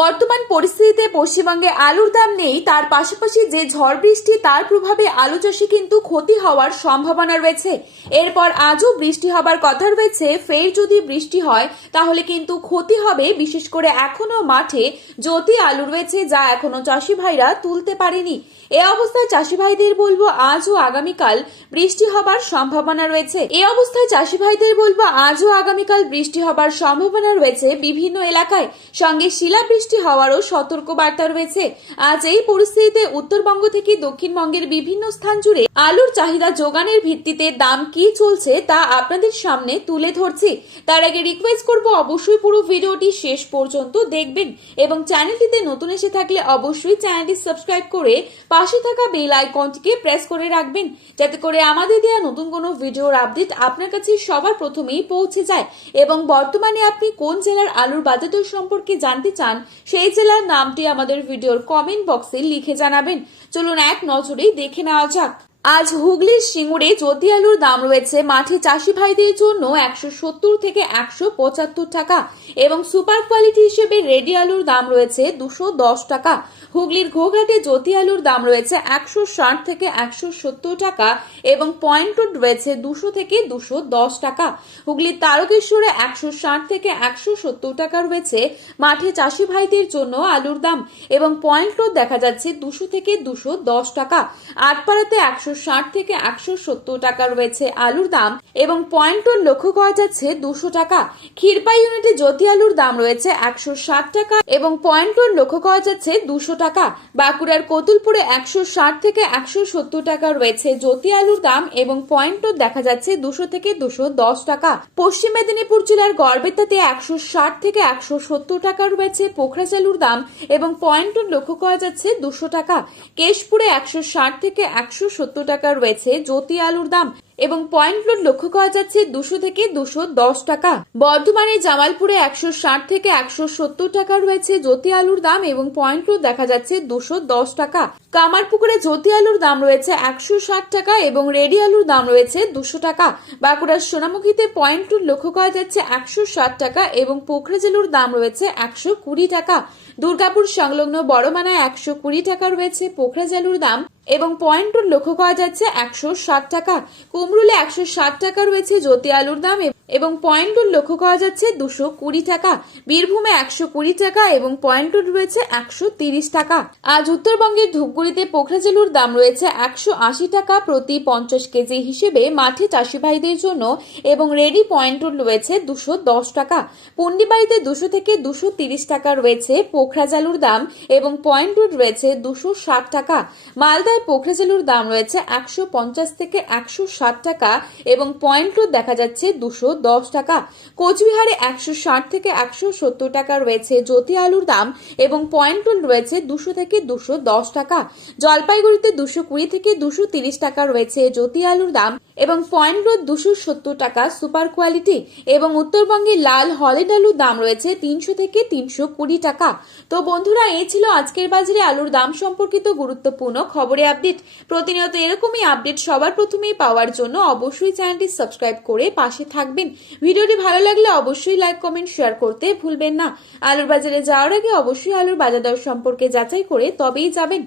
বর্তমান পরিস্থিতিতে পশ্চিমবঙ্গে আলুর দাম নেই, তার পাশাপাশি যে ঝড় বৃষ্টি তার প্রভাবে আলু চাষে কিন্তু ক্ষতি হওয়ার সম্ভাবনা রয়েছে। এরপর আজও বৃষ্টি হবার কথা রয়েছে। ফের যদি বৃষ্টি হয় তাহলে কিন্তু ক্ষতি হবে। বিশেষ করে এখনো মাঠে জ্যোতি আলু রয়েছে, যা এখনো চাষি ভাইরা তুলতে পারেনি। এ অবস্থায় চাষি ভাইদের বলবো আজ ও আগামীকাল বৃষ্টি হবার সম্ভাবনা রয়েছে। বিভিন্ন এলাকায়, সঙ্গে শিলাবৃষ্টি হওয়ারও সতর্ক বার্তা রয়েছে। আজ এই পরিস্থিতিতে উত্তরবঙ্গ থেকে দক্ষিণবঙ্গের বিভিন্ন স্থান জুড়ে আলুর চাহিদা যোগানের ভিত্তিতে দাম কি চলছে তা আপনাদের সামনে তুলে ধরছি। তার আগে রিকোয়েস্ট করব অবশ্যই পুরো ভিডিওটি শেষ পর্যন্ত দেখবেন এবং চ্যানেলটিতে নতুন এসে থাকলে অবশ্যই চ্যানেলটি সাবস্ক্রাইব করে পাশে থাকা বেল আইকনটিকে প্রেস করে রাখবেন, যাতে করে আমাদের দেওয়া নতুন কোনো ভিডিওর আপডেট আপনার কাছে সবার প্রথমেই পৌঁছে যায়। এবং বর্তমানে আপনি কোন জেলার আলুর বাজার দর সম্পর্কে জানতে চান, সেই জেলার নামটি আমাদের ভিডিওর কমেন্ট বক্সে লিখে জানাবেন। চলুন এক নজরেই দেখে নেওয়া যাক। আজ হুগলির সিঙ্গুরে জ্যোতি আলুর দাম রয়েছে মাঠে চাষি ভাইদের জন্য 170 থেকে 175 টাকা এবং সুপার কোয়ালিটি হিসেবে রেডি আলুর দাম রয়েছে 210 টাকা। হুগলির ঘোঘাটে জ্যোতি আলুর দাম রয়েছে 160 থেকে 170 টাকা এবং পয়েন্ট রয়েছে 200 থেকে 210 টাকা। হুগলির তারকেশ্বরে 160 থেকে 170 টাকা রয়েছে মাঠে চাষি ভাইদের জন্য আলুর দাম এবং পয়েন্ট দেখা যাচ্ছে 200 থেকে 210 টাকা। আটপাড়াতে 160 থেকে 170 টাকা রয়েছে আলুর দাম এবং পয়েন্ট লক্ষ্য করা যাচ্ছে 200 টাকা। ক্ষীরপাই ইউনিটে জ্যোতি আলুর দাম রয়েছে 160 টাকা এবং পয়েন্ট লক্ষ্য করা যাচ্ছে 200 টাকা। বাঁকুড়ার কতুলপুরে 160 থেকে 170 টাকা রয়েছে জ্যোতি আলুর দাম এবং পয়েন্ট দেখা যাচ্ছে 200 থেকে 210 টাকা। পশ্চিম মেদিনীপুর জেলার গড়বেতাতে 160 থেকে 170 টাকা রয়েছে পোখরাজ আলুর দাম এবং পয়েন্ট লক্ষ্য করা যাচ্ছে 200 টাকা। কেশপুরে 160 থেকে 170 টাকা রয়েছে জ্যোতি আলুর দাম এবং পয়েন্ট লক্ষ্য করা যাচ্ছে 200 থেকে 210 টাকা। বর্ধমানে জামালপুরে 160 থেকে 170 টাকা রয়েছে জ্যোতি আলুর দাম এবং পয়েন্ট দেখা যাচ্ছে 210 টাকা। কামারপুকুরে জ্যোতি আলুর দাম রয়েছে 160 টাকা এবং রেডি আলুর দাম রয়েছে 200 টাকা। বাঁকুড়ার সোনামুখীতে পয়েন্ট লক্ষ্য করা যাচ্ছে 160 টাকা এবং পোখরাজ আলুর দাম রয়েছে 120 টাকা। দুর্গাপুর সংলগ্ন বড়মানায় 120 টাকা রয়েছে পোখরাজ আলুর দাম এবং পয়েন্ট লক্ষ্য করা যাচ্ছে 160 টাকা। কুমরুলে 160 টাকা রয়েছে জ্যোতি আলুর দাম এবং পয়েন্ট লক্ষ্য করা যাচ্ছে 220 টাকা। বীরভূমে 120 টাকা এবং পয়েন্ট রয়েছে 130 টাকা। আজ উত্তরবঙ্গের ধূপগুড়িতে পোখরাজ আলুর দাম রয়েছে 180 টাকা প্রতি 50 কেজি হিসেবে মাঠে চাষি ভাইদের জন্য এবং রেডি পয়েন্ট রয়েছে 210 টাকা। পুন্ডিবাড়িতে 200 থেকে 230 টাকা রয়েছে পোখরাজ আলুর দাম এবং পয়েন্ট রয়েছে 260 টাকা। মালদায় পোখরাজ আলুর দাম রয়েছে 150 থেকে 160 টাকা এবং পয়েন্ট দেখা যাচ্ছে 210 টাকা। কোচবিহারে 160 থেকে 170 টাকা রয়েছে জ্যোতি আলুর দাম এবং পয়েন্ট রয়েছে 200 থেকে 210 টাকা। জলপাইগুড়িতে 220 থেকে 230 টাকা রয়েছে জ্যোতি আলুর দাম এবং পয়েন্ট 270 টাকা সুপার কোয়ালিটি এবং উত্তরবঙ্গে লাল হলিড আলুর দাম রয়েছে 300 থেকে 320 টাকা। তো বন্ধুরা, এই ছিল আজকের বাজারে আলুর দাম সম্পর্কিত গুরুত্বপূর্ণ খবরের আপডেট। প্রতিনিয়ত এরকমই আপডেট সবার প্রথমেই পাওয়ার জন্য অবশ্যই চ্যানেলটি সাবস্ক্রাইব করে পাশে থাকবেন। ভিডিওটি ভালো লাগলে অবশ্যই লাইক কমেন্ট শেয়ার করতে ভুলবেন না। আলুর বাজারে যাওয়ার আগে অবশ্যই আলুর বাজার দর সম্পর্কে যাচাই করে তবেই যাবেন।